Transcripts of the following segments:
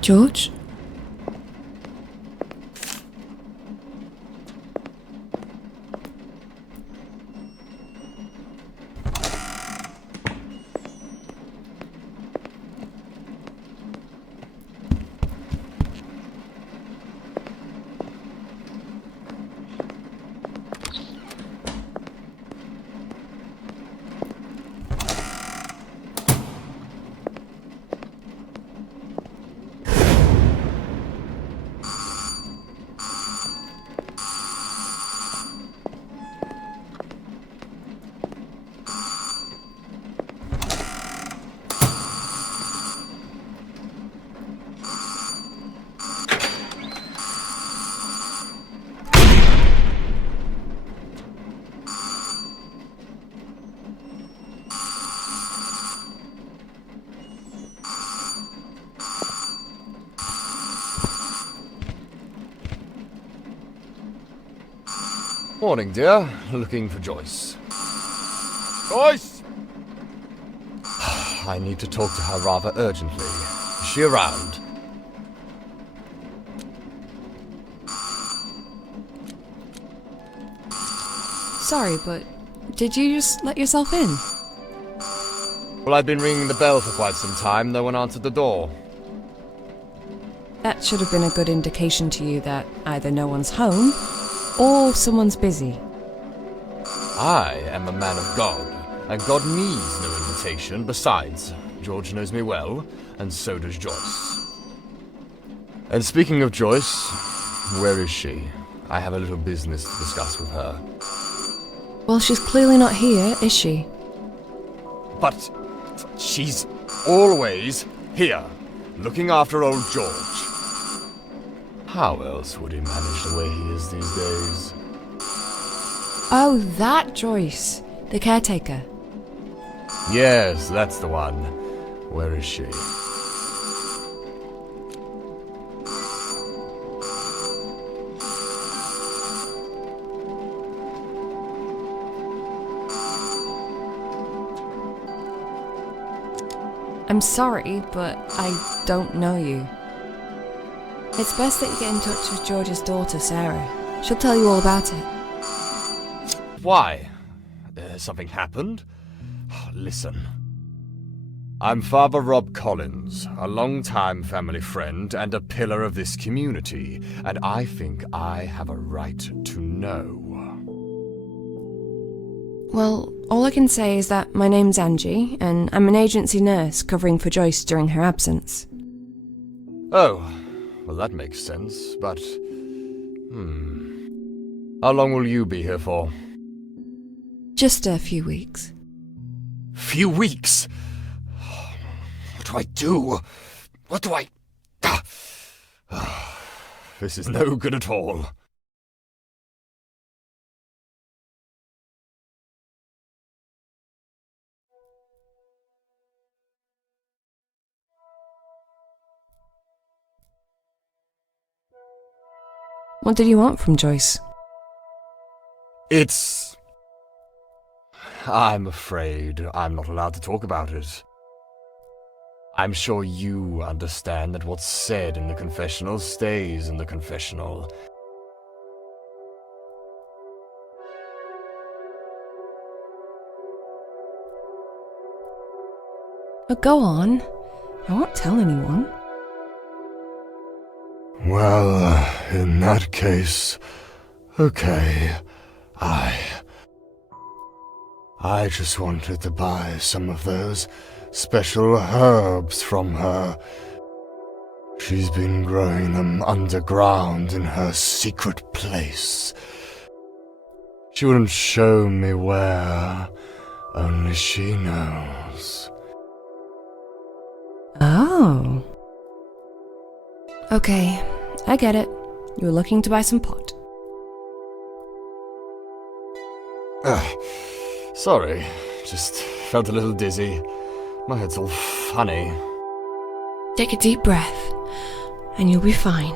George? Morning, dear. Looking for Joyce. Joyce! I need to talk to her rather urgently. Is she around? Sorry, but did you just let yourself in? Well, I've been ringing the bell for quite some time. No one answered the door. That should have been a good indication to you that either no one's home or someone's busy. I am a man of God, and God needs no invitation. Besides, George knows me well, and so does Joyce. And speaking of Joyce, where is she? I have a little business to discuss with her. Well, she's clearly not here, is she? But she's always here, looking after old George. How else would he manage the way he is these days? Oh, that Joyce, the caretaker. Yes, that's the one. Where is she? I'm sorry, but I don't know you. It's best that you get in touch with George's daughter, Sarah. She'll tell you all about it. Why? Has something happened? Listen. I'm Father Rob Collins, a long-time family friend and a pillar of this community, and I think I have a right to know. Well, all I can say is that my name's Angie, and I'm an agency nurse covering for Joyce during her absence. Oh, well that makes sense, but... How long will you be here for? Just a few weeks. Few weeks? What do I do? What do I... This is no good at all. What did you want from Joyce? It's... I'm afraid I'm not allowed to talk about it. I'm sure you understand that what's said in the confessional stays in the confessional. But go on. I won't tell anyone. Well, in that case, okay. I just wanted to buy some of those special herbs from her. She's been growing them underground in her secret place. She wouldn't show me where, only she knows. Oh. Okay, I get it. You were looking to buy some pot. Sorry, just felt a little dizzy. My head's all funny. Take a deep breath, and you'll be fine.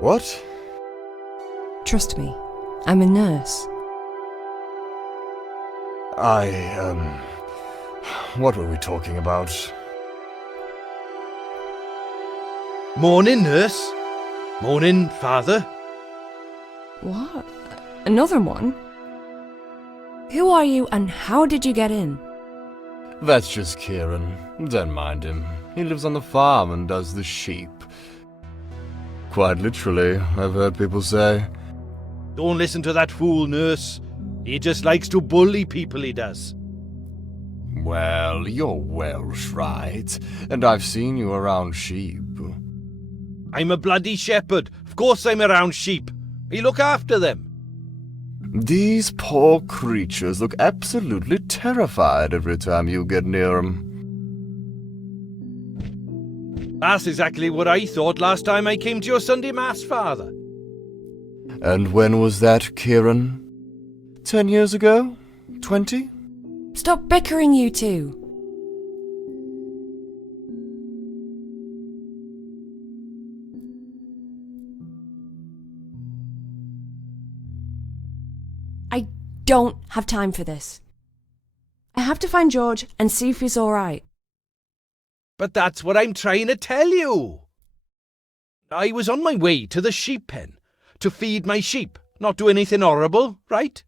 What? Trust me, I'm a nurse. What were we talking about? Morning, nurse. Morning, father. What? Another one? Who are you and how did you get in? That's just Ciaran. Don't mind him. He lives on the farm and does the sheep. Quite literally, I've heard people say. Don't listen to that fool, nurse. He just likes to bully people, he does. Well, you're Welsh, right? And I've seen you around sheep. I'm a bloody shepherd. Of course I'm around sheep. I look after them. These poor creatures look absolutely terrified every time you get near them. That's exactly what I thought last time I came to your Sunday Mass, father. And when was that, Ciaran? 10 years ago? 20? Stop bickering, you two. I don't have time for this. I have to find George and see if he's alright. But that's what I'm trying to tell you. I was on my way to the sheep pen to feed my sheep, not do anything horrible, right?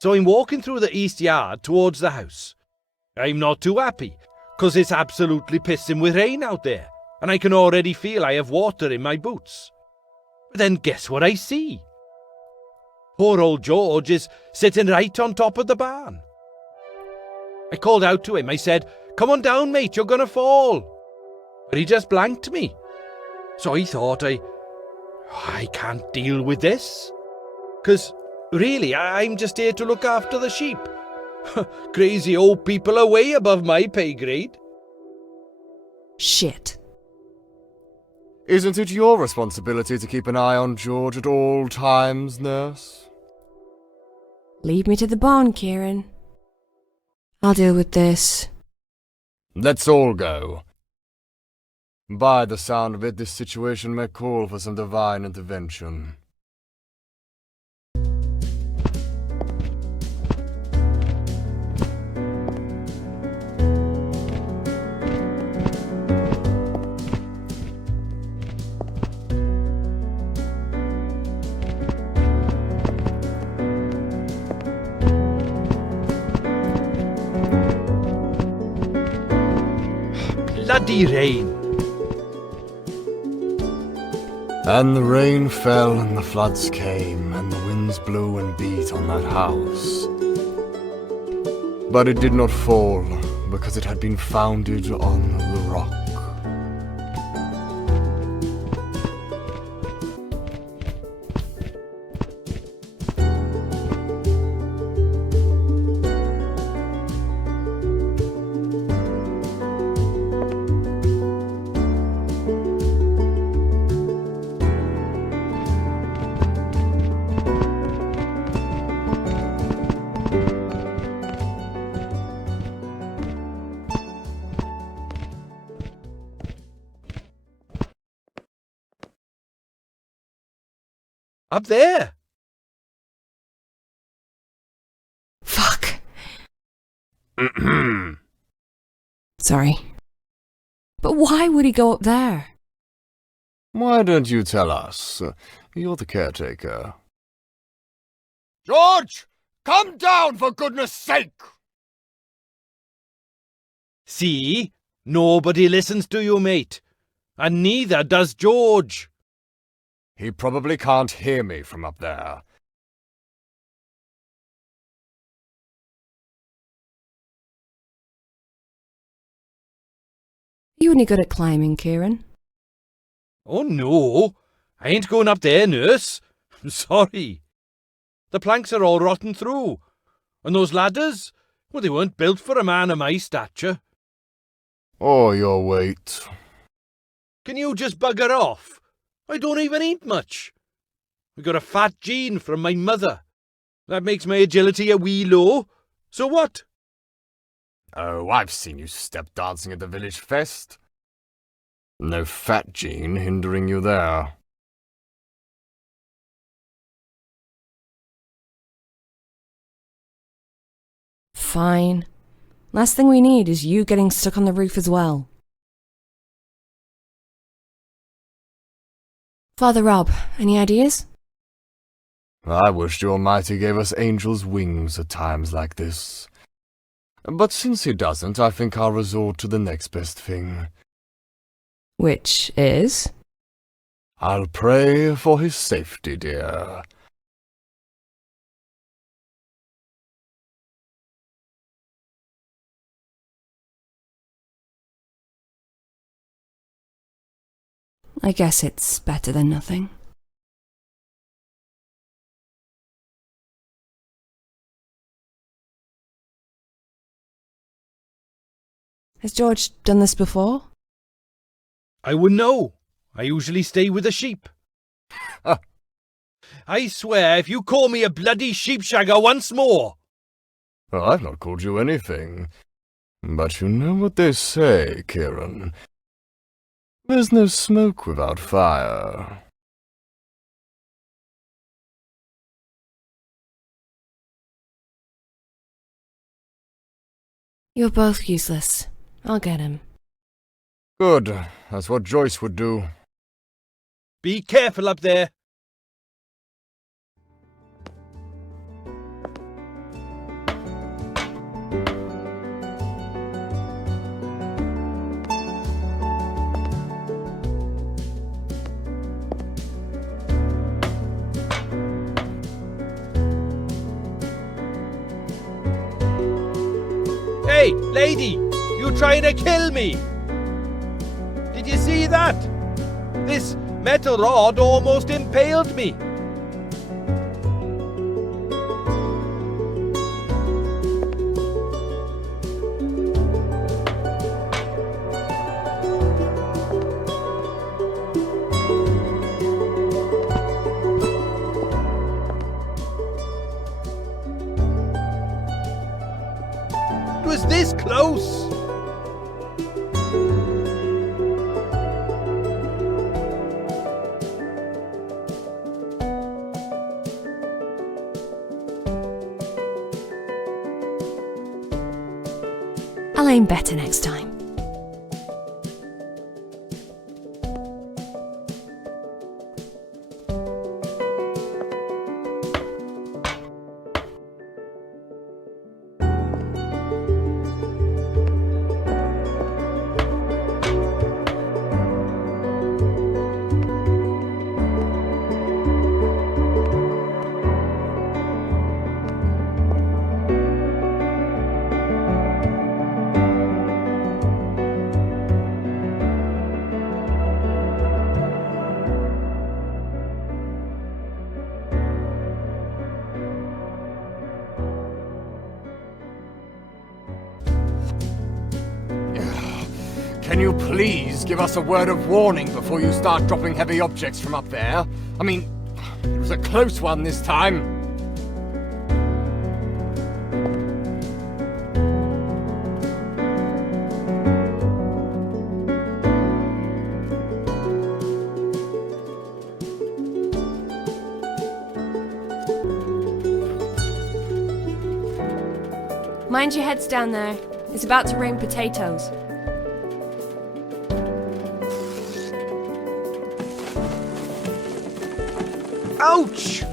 So I'm walking through the east yard towards the house. I'm not too happy, 'cause it's absolutely pissing with rain out there, and I can already feel I have water in my boots. But then guess what I see? Poor old George is sitting right on top of the barn. I called out to him. I said, "Come on down, mate, you're gonna fall." But he just blanked me. So I thought, I can't deal with this. 'Cause really, I'm just here to look after the sheep. Crazy old people are way above my pay grade. Shit. Isn't it your responsibility to keep an eye on George at all times, nurse? Lead me to the barn, Ciaran. I'll deal with this. Let's all go. By the sound of it, this situation may call for some divine intervention. Bloody rain. And the rain fell and the floods came and the winds blew and beat on that house. But it did not fall because it had been founded on the rock. Up there. Sorry. But why would he go up there? Why don't you tell us? You're the caretaker. George! Come down, for goodness sake! See? Nobody listens to you, mate. And neither does George. He probably can't hear me from up there. You any good at climbing, Ciaran? Oh, no. I ain't going up there, nurse. I'm sorry. The planks are all rotten through. And those ladders, well, they weren't built for a man of my stature. Or your weight. Can you just bugger off? I don't even eat much. I got a fat gene from my mother. That makes my agility a wee low. So what? Oh, I've seen you step dancing at the village fest. No fat gene hindering you there. Fine. Last thing we need is you getting stuck on the roof as well. Father Rob, any ideas? I wish the Almighty gave us angels' wings at times like this. But since he doesn't, I think I'll resort to the next best thing. Which is? I'll pray for his safety, dear. I guess it's better than nothing. Has George done this before? I wouldn't know. I usually stay with the sheep. I swear, if you call me a bloody sheepshagger once more... Well, I've not called you anything. But you know what they say, Ciaran. There's no smoke without fire. You're both useless. I'll get him. Good. That's what Joyce would do. Be careful up there. Hey, lady! You trying to kill me? Did you see that? This metal rod almost impaled me. It was this close. I'll aim better next time. Can you please give us a word of warning before you start dropping heavy objects from up there? I mean, it was a close one this time. Mind your heads down there. It's about to rain potatoes. Ouch!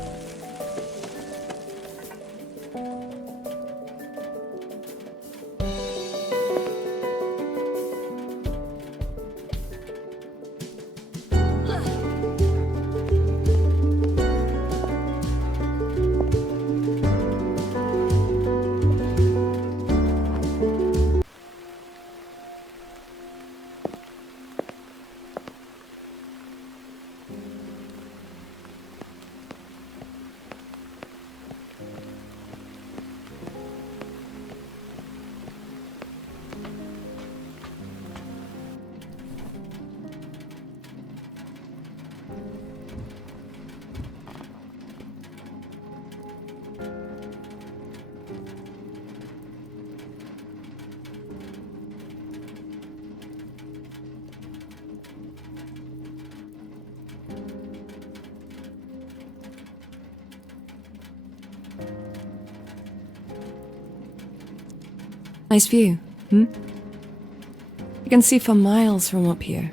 Nice view, You can see for miles from up here.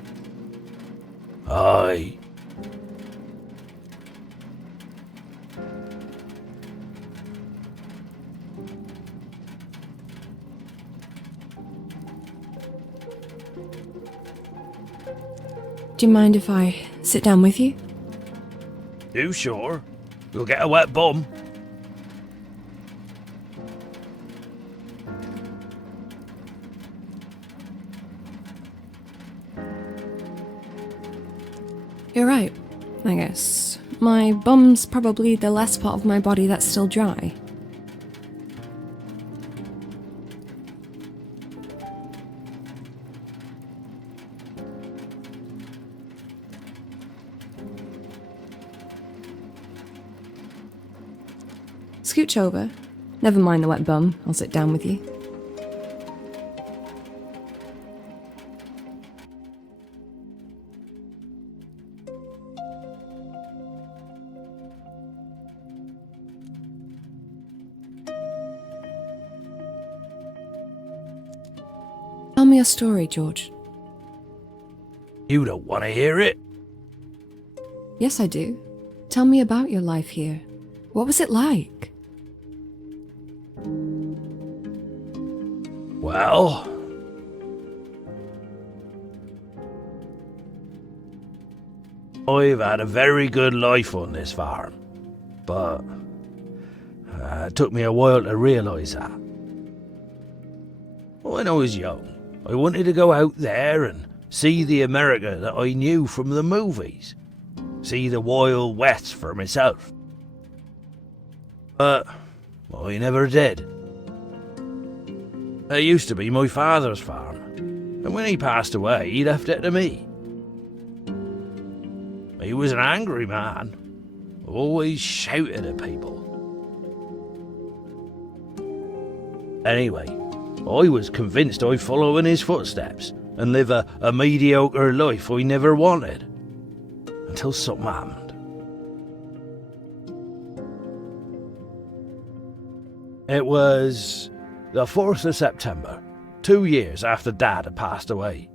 Aye. Do you mind if I sit down with you? You sure? You'll get a wet bum. You're right, I guess. My bum's probably the last part of my body that's still dry. Scooch over. Never mind the wet bum, I'll sit down with you. Tell me a story, George. You don't want to hear it? Yes, I do. Tell me about your life here. What was it like? Well, I've had a very good life on this farm, but it took me a while to realise that. When I was young, I wanted to go out there and see the America that I knew from the movies, see the Wild West for myself. But I never did. It used to be my father's farm, and when he passed away, he left it to me. He was an angry man, always shouted at people. Anyway, I was convinced I'd follow in his footsteps and live a mediocre life I never wanted, until something happened. It was the 4th of September, 2 years after Dad had passed away.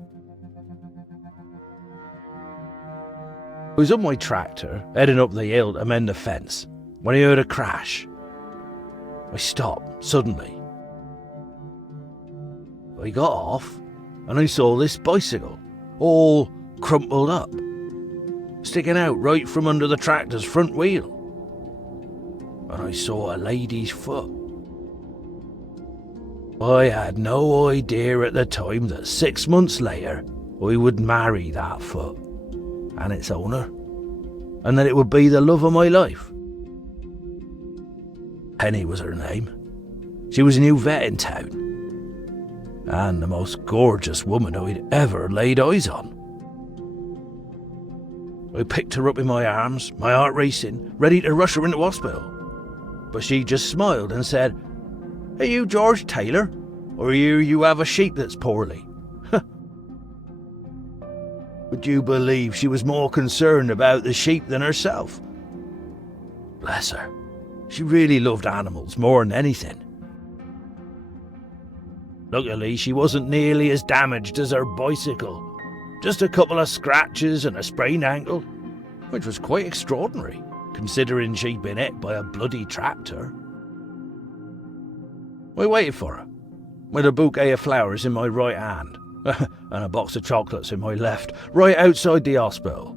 I was on my tractor, heading up the hill to mend the fence, when I heard a crash. I stopped suddenly. I got off, and I saw this bicycle, all crumpled up, sticking out right from under the tractor's front wheel. And I saw a lady's foot. I had no idea at the time that 6 months later I would marry that foot and its owner, and that it would be the love of my life. Penny was her name. She was a new vet in town, and the most gorgeous woman I'd ever laid eyes on. I picked her up in my arms, my heart racing, ready to rush her into hospital. But she just smiled and said, "Are you George Taylor? Or you have a sheep that's poorly?" Would you believe she was more concerned about the sheep than herself? Bless her. She really loved animals more than anything. Luckily, she wasn't nearly as damaged as her bicycle. Just a couple of scratches and a sprained ankle, which was quite extraordinary, considering she'd been hit by a bloody tractor. I waited for her, with a bouquet of flowers in my right hand and a box of chocolates in my left, right outside the hospital.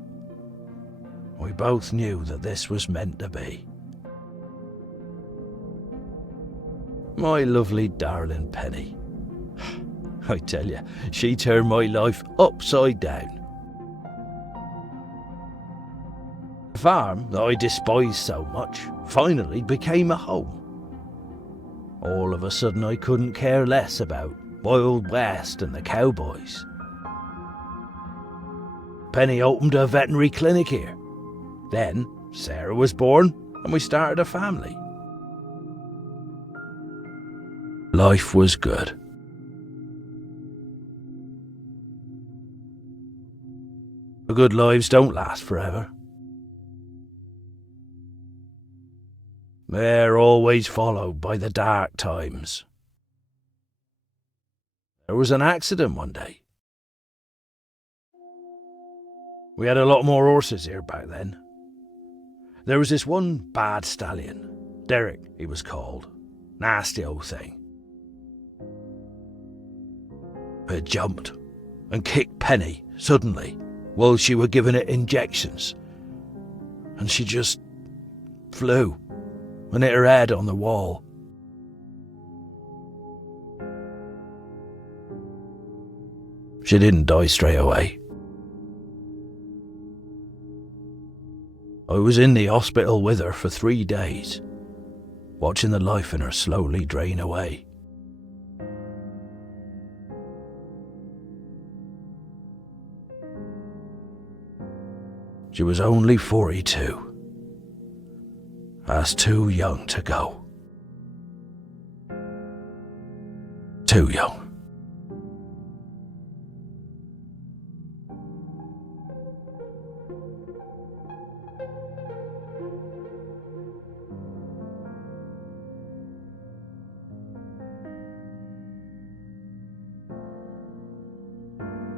We both knew that this was meant to be. My lovely darling Penny. I tell you, she turned my life upside down. The farm that I despised so much finally became a home. All of a sudden I couldn't care less about Wild West and the cowboys. Penny opened a veterinary clinic here. Then Sarah was born and we started a family. Life was good. The good lives don't last forever. They're always followed by the dark times. There was an accident one day. We had a lot more horses here back then. There was this one bad stallion, Derek he was called, nasty old thing. It jumped and kicked Penny suddenly while she were giving it injections, and she just flew and hit her head on the wall. She didn't die straight away. I was in the hospital with her for 3 days, watching the life in her slowly drain away. She was only 42. That's too young to go. Too young.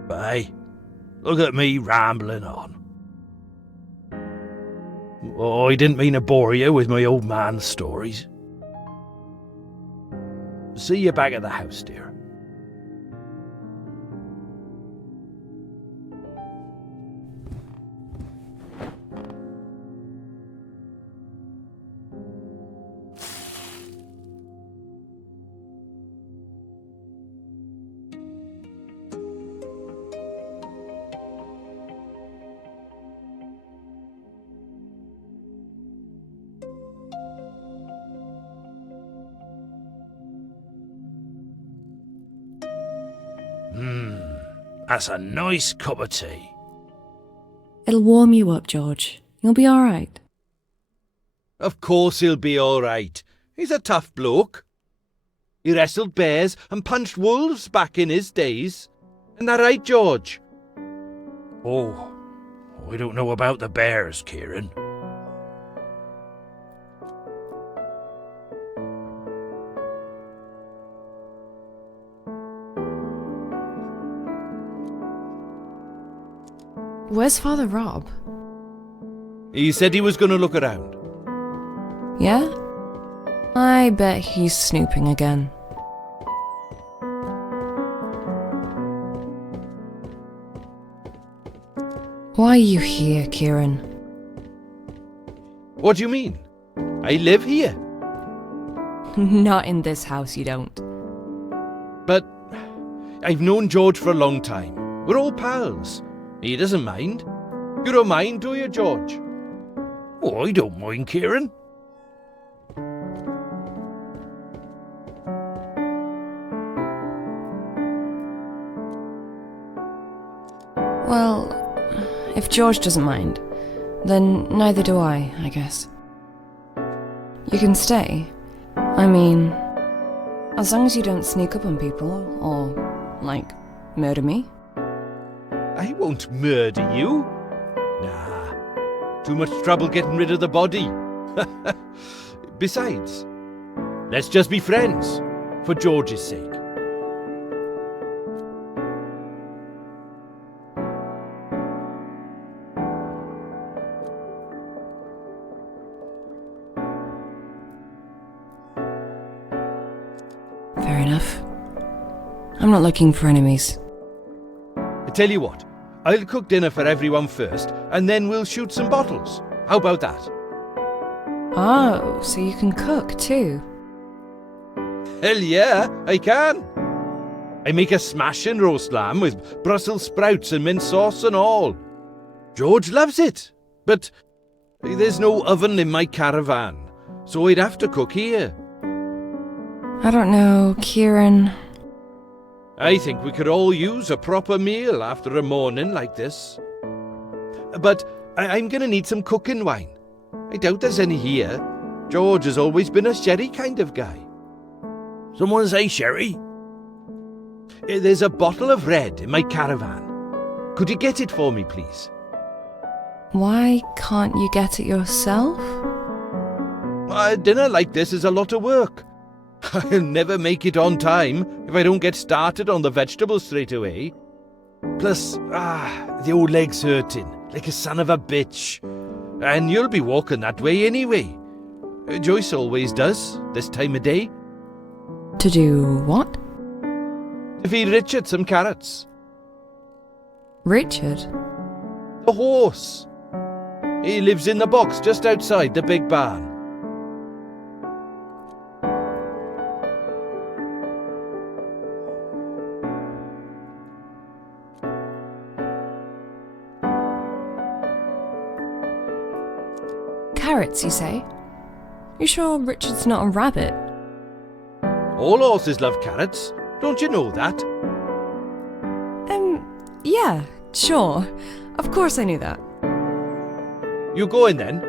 But hey, look at me rambling on. Oh, I didn't mean to bore you with my old man's stories. See you back at the house, dear. That's a nice cup of tea. It'll warm you up, George. You'll be all right. Of course he'll be all right. He's a tough bloke. He wrestled bears and punched wolves back in his days. Isn't that right, George? Oh, I don't know about the bears, Ciaran. Where's Father Rob? He said he was going to look around. Yeah? I bet he's snooping again. Why are you here, Ciaran? What do you mean? I live here. Not in this house, you don't. But I've known George for a long time. We're all pals. He doesn't mind. You don't mind, do you, George? Oh, I don't mind, Ciaran. Well, if George doesn't mind, then neither do I guess. You can stay. I mean, as long as you don't sneak up on people, or, like, murder me. I won't murder you. Nah, too much trouble getting rid of the body. Besides, let's just be friends, for George's sake. Fair enough. I'm not looking for enemies. I tell you what, I'll cook dinner for everyone first, and then we'll shoot some bottles. How about that? Oh, so you can cook too? Hell yeah, I can. I make a smashing roast lamb with Brussels sprouts and mint sauce and all. George loves it, but there's no oven in my caravan, so I'd have to cook here. I don't know, Ciaran. I think we could all use a proper meal after a morning like this. But I'm going to need some cooking wine. I doubt there's any here. George has always been a sherry kind of guy. Someone say sherry? There's a bottle of red in my caravan. Could you get it for me, please? Why can't you get it yourself? A dinner like this is a lot of work. I'll never make it on time if I don't get started on the vegetables straight away. Plus, the old leg's hurting, like a son of a bitch. And you'll be walking that way anyway. Joyce always does, this time of day. To do what? To feed Richard some carrots. Richard? The horse. He lives in the box just outside the big barn. Carrots, you say? You sure Richard's not a rabbit? All horses love carrots. Don't you know that? Yeah, sure. Of course I knew that. You go in then,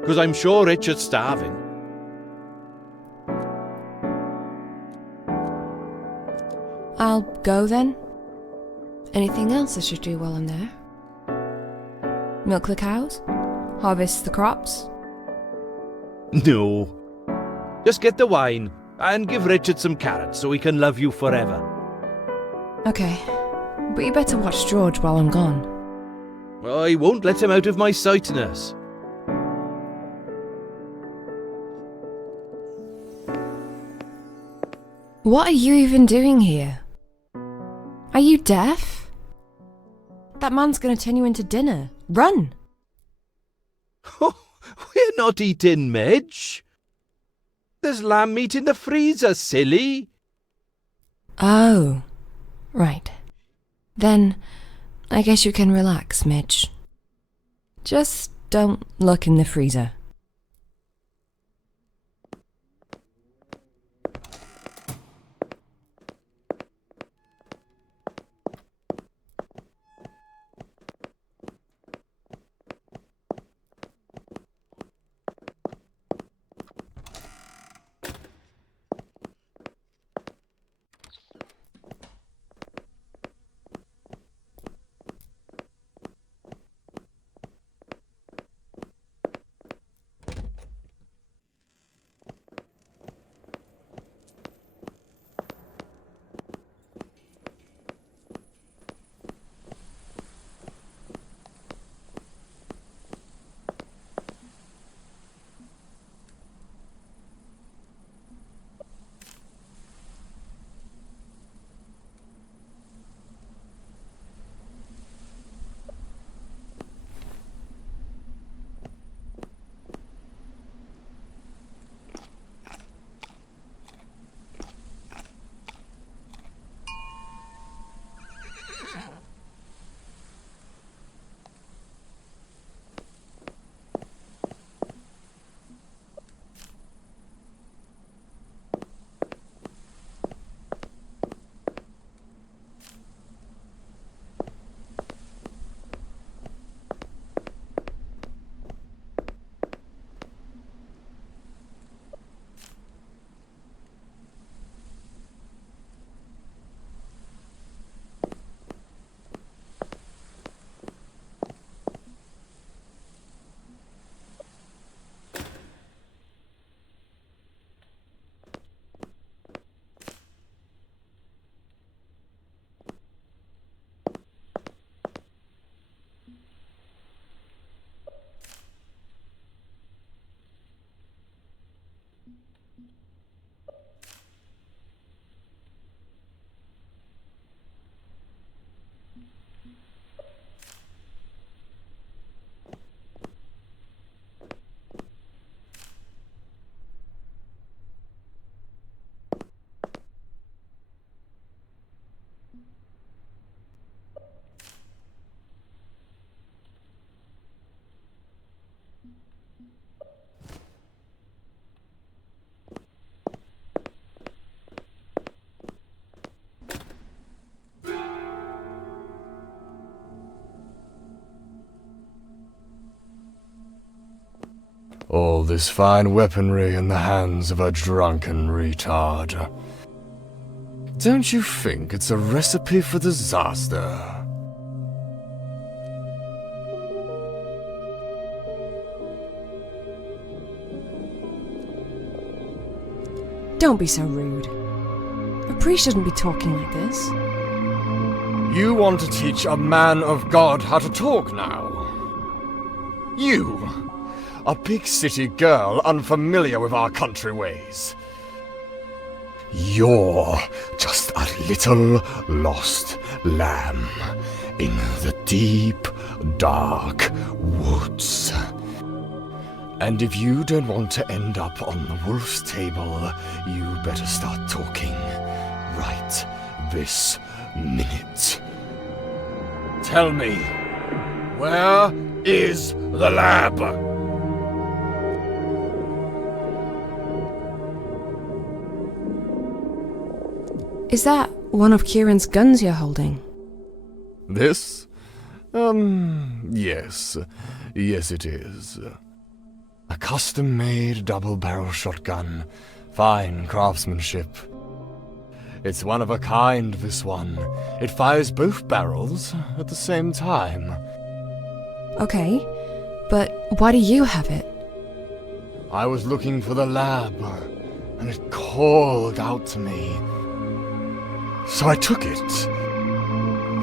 because I'm sure Richard's starving. I'll go then. Anything else I should do while I'm there? Milk the cows? Harvest the crops? No. Just get the wine and give Richard some carrots so he can love you forever. Okay, but you better watch George while I'm gone. I won't let him out of my sight, nurse. What are you even doing here? Are you deaf? That man's gonna turn you into dinner. Run! We're not eating Midge. There's lamb meat in the freezer, silly. Oh, right. Then I guess you can relax, Midge. Just don't look in the freezer. all this fine weaponry in the hands of a drunken retard. Don't you think it's a recipe for disaster? Don't be so rude. A priest shouldn't be talking like this. You want to teach a man of God how to talk now? You, a big city girl unfamiliar with our country ways. You're just a little lost lamb in the deep, dark woods. And if you don't want to end up on the wolf's table, you better start talking right this minute. Tell me, where is the lab? Is that one of Ciaran's guns you're holding? This? Yes. Yes, it is. A custom-made double-barrel shotgun. Fine craftsmanship. It's one of a kind, this one. It fires both barrels at the same time. Okay, but why do you have it? I was looking for the lab, and it called out to me. So I took it.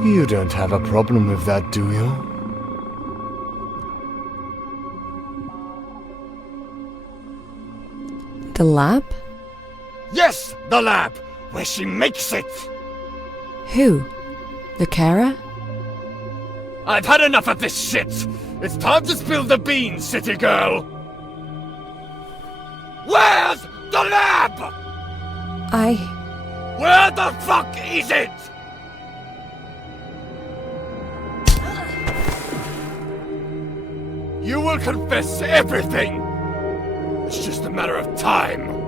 You don't have a problem with that, do you? The lab? Yes, the lab! Where she makes it! Who? The carer? I've had enough of this shit! It's time to spill the beans, city girl! Where's the lab? Where the fuck is it? You will confess everything! It's just a matter of time.